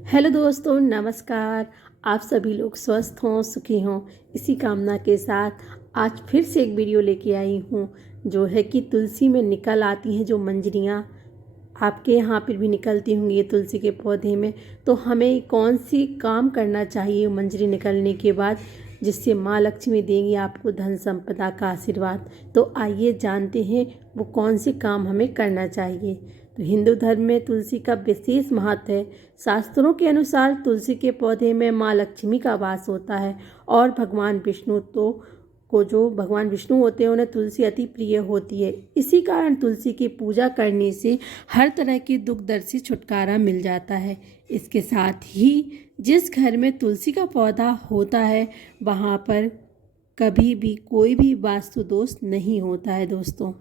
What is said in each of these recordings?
Hello दोस्तों, नमस्कार। आप सभी लोग स्वस्थ हों, सुखी हों, इसी कामना के साथ आज फिर से एक वीडियो लेके आई हूँ जो है कि तुलसी में निकल आती हैं जो मंजरियाँ। आपके यहाँ पर भी निकलती होंगी ये तुलसी के पौधे में। तो हमें कौन सी काम करना चाहिए मंजरी निकलने के बाद जिससे माँ लक्ष्मी देंगी आपको धन संपदा का आशीर्वाद। तो आइए जानते हैं वो कौन से काम हमें करना चाहिए। तो हिंदू धर्म में तुलसी का विशेष महत्व है। शास्त्रों के अनुसार तुलसी के पौधे में माँ लक्ष्मी का वास होता है और भगवान विष्णु होते हैं उन्हें तुलसी अति प्रिय होती है। इसी कारण तुलसी की पूजा करने से हर तरह की दुख दर्द से छुटकारा मिल जाता है। इसके साथ ही जिस घर में तुलसी का पौधा होता है वहाँ पर कभी भी कोई भी वास्तु दोष नहीं होता है। दोस्तों,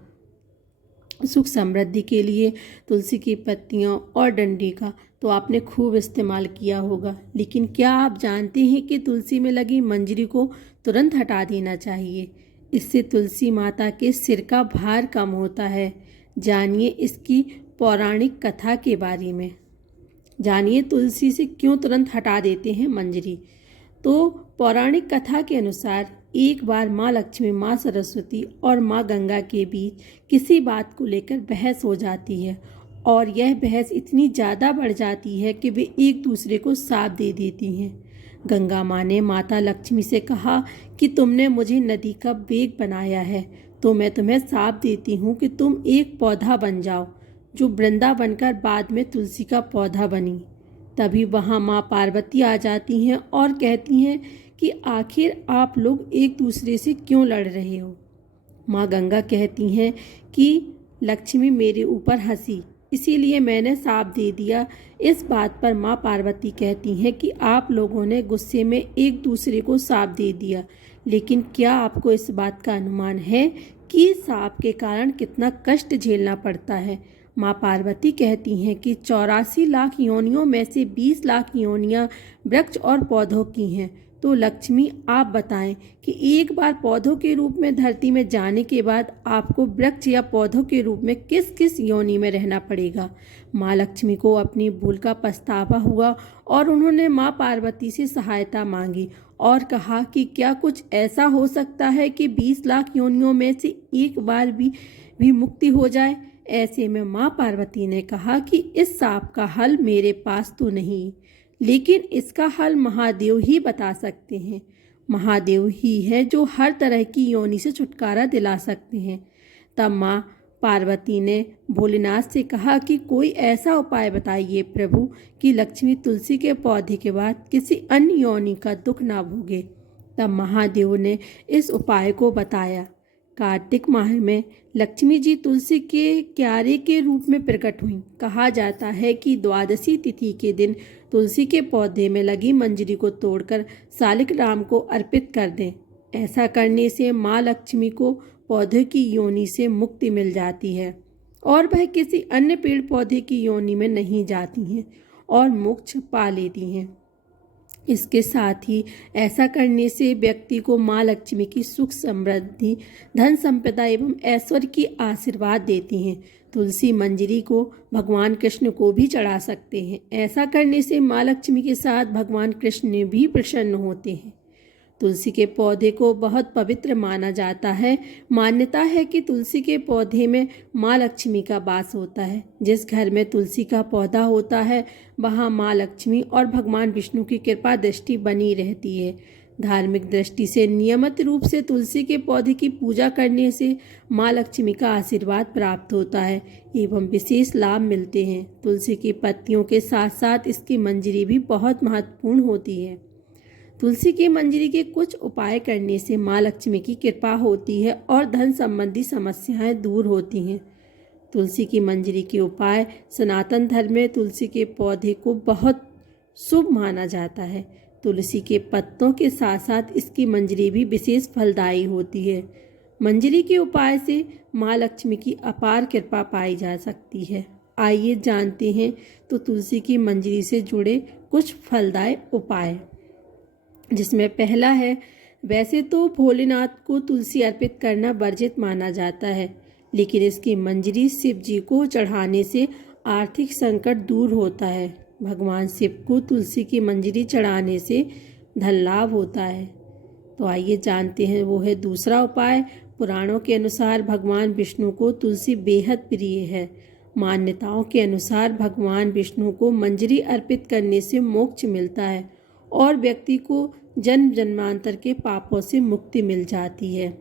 सुख समृद्धि के लिए तुलसी की पत्तियों और डंडी का तो आपने खूब इस्तेमाल किया होगा, लेकिन क्या आप जानते हैं कि तुलसी में लगी मंजरी को तुरंत हटा देना चाहिए। इससे तुलसी माता के सिर का भार कम होता है। जानिए इसकी पौराणिक कथा के बारे में। जानिए तुलसी से क्यों तुरंत हटा देते हैं मंजरी। तो पौराणिक कथा के अनुसार एक बार माँ लक्ष्मी, माँ सरस्वती और माँ गंगा के बीच किसी बात को लेकर बहस हो जाती है और यह बहस इतनी ज़्यादा बढ़ जाती है कि वे एक दूसरे को शाप दे देती हैं। गंगा माँ ने माता लक्ष्मी से कहा कि तुमने मुझे नदी का वेग बनाया है, तो मैं तुम्हें शाप देती हूँ कि तुम एक पौधा बन जाओ, जो वृंदा बनकर बाद में तुलसी का पौधा बनी। तभी वहाँ माँ पार्वती आ जाती हैं और कहती हैं कि आखिर आप लोग एक दूसरे से क्यों लड़ रहे हो। माँ गंगा कहती हैं कि लक्ष्मी मेरे ऊपर हंसी, इसीलिए मैंने शाप दे दिया। इस बात पर माँ पार्वती कहती हैं कि आप लोगों ने गुस्से में एक दूसरे को शाप दे दिया, लेकिन क्या आपको इस बात का अनुमान है कि शाप के कारण कितना कष्ट झेलना पड़ता है। माँ पार्वती कहती हैं कि 84 लाख योनियों में से 20 लाख योनियाँ वृक्ष और पौधों की हैं। तो लक्ष्मी आप बताएं कि एक बार पौधों के रूप में धरती में जाने के बाद आपको वृक्ष या पौधों के रूप में किस किस योनि में रहना पड़ेगा। माँ लक्ष्मी को अपनी भूल का पछतावा हुआ और उन्होंने माँ पार्वती से सहायता मांगी और कहा कि क्या कुछ ऐसा हो सकता है कि 20 लाख योनियों में से एक बार भी मुक्ति हो जाए। ऐसे में माँ पार्वती ने कहा कि इस सांप का हल मेरे पास तो नहीं, लेकिन इसका हल महादेव ही बता सकते हैं। महादेव ही है जो हर तरह की योनि से छुटकारा दिला सकते हैं। तब माँ पार्वती ने भोलेनाथ से कहा कि कोई ऐसा उपाय बताइए प्रभु कि लक्ष्मी तुलसी के पौधे के बाद किसी अन्य योनि का दुख ना भोगे। तब महादेव ने इस उपाय को बताया। कार्तिक माह में लक्ष्मी जी तुलसी के क्यारे के रूप में प्रकट हुई। कहा जाता है कि द्वादशी तिथि के दिन तुलसी के पौधे में लगी मंजरी को तोड़कर सालिक राम को अर्पित कर दें। ऐसा करने से माँ लक्ष्मी को पौधे की योनि से मुक्ति मिल जाती है और वह किसी अन्य पेड़ पौधे की योनि में नहीं जाती हैं और मोक्ष पा लेती हैं। इसके साथ ही ऐसा करने से व्यक्ति को माँ लक्ष्मी की सुख समृद्धि, धन संपदा एवं ऐश्वर्य की आशीर्वाद देती हैं। तुलसी मंजरी को भगवान कृष्ण को भी चढ़ा सकते हैं। ऐसा करने से माँ लक्ष्मी के साथ भगवान कृष्ण भी प्रसन्न होते हैं। तुलसी के पौधे को बहुत पवित्र माना जाता है। मान्यता है कि तुलसी के पौधे में माँ लक्ष्मी का वास होता है। जिस घर में तुलसी का पौधा होता है वहाँ माँ लक्ष्मी और भगवान विष्णु की कृपा दृष्टि बनी रहती है। धार्मिक दृष्टि से नियमित रूप से तुलसी के पौधे की पूजा करने से माँ लक्ष्मी का आशीर्वाद प्राप्त होता है एवं विशेष लाभ मिलते हैं। तुलसी की पत्तियों के साथ साथ इसकी मंजरी भी बहुत महत्वपूर्ण होती है। तुलसी की मंजरी के कुछ उपाय करने से माँ लक्ष्मी की कृपा होती है और धन संबंधी समस्याएं दूर होती हैं। तुलसी की मंजरी के उपाय। सनातन धर्म में तुलसी के पौधे को बहुत शुभ माना जाता है। तुलसी के पत्तों के साथ साथ इसकी मंजरी भी विशेष फलदायी होती है। मंजरी के उपाय से माँ लक्ष्मी की अपार कृपा पाई जा सकती है। आइए जानते हैं तो तुलसी की मंजरी से जुड़े कुछ फलदायी उपाय, जिसमें पहला है, वैसे तो भोलेनाथ को तुलसी अर्पित करना वर्जित माना जाता है, लेकिन इसकी मंजरी शिव जी को चढ़ाने से आर्थिक संकट दूर होता है। भगवान शिव को तुलसी की मंजरी चढ़ाने से धन लाभ होता है। तो आइए जानते हैं वो है दूसरा उपाय। पुराणों के अनुसार भगवान विष्णु को तुलसी बेहद प्रिय है। मान्यताओं के अनुसार भगवान विष्णु को मंजरी अर्पित करने से मोक्ष मिलता है और व्यक्ति को जन्म जन्मांतर के पापों से मुक्ति मिल जाती है।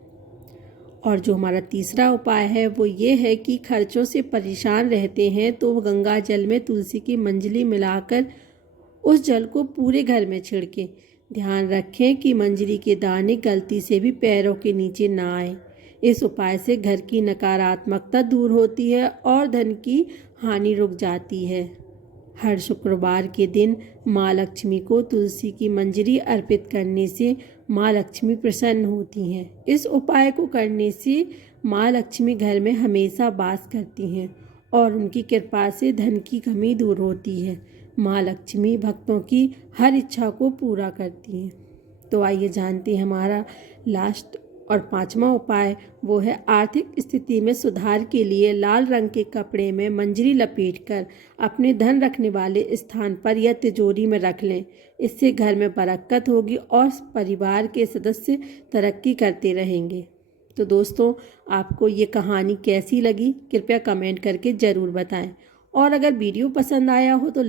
और जो हमारा तीसरा उपाय है वो ये है कि खर्चों से परेशान रहते हैं तो गंगा जल में तुलसी की मंजरी मिलाकर उस जल को पूरे घर में छिड़कें। ध्यान रखें कि मंजरी के दाने गलती से भी पैरों के नीचे ना आए। इस उपाय से घर की नकारात्मकता दूर होती है और धन की हानि रुक जाती है। हर शुक्रवार के दिन माँ लक्ष्मी को तुलसी की मंजरी अर्पित करने से माँ लक्ष्मी प्रसन्न होती हैं। इस उपाय को करने से माँ लक्ष्मी घर में हमेशा वास करती हैं और उनकी कृपा से धन की कमी दूर होती है। माँ लक्ष्मी भक्तों की हर इच्छा को पूरा करती हैं। तो आइए जानते हैं हमारा लास्ट और पांचवा उपाय। वो है आर्थिक स्थिति में सुधार के लिए लाल रंग के कपड़े में मंजरी लपेटकर अपने धन रखने वाले स्थान पर या तिजोरी में रख लें। इससे घर में बरकत होगी और परिवार के सदस्य तरक्की करते रहेंगे। तो दोस्तों, आपको ये कहानी कैसी लगी कृपया कमेंट करके ज़रूर बताएं और अगर वीडियो पसंद आया हो तो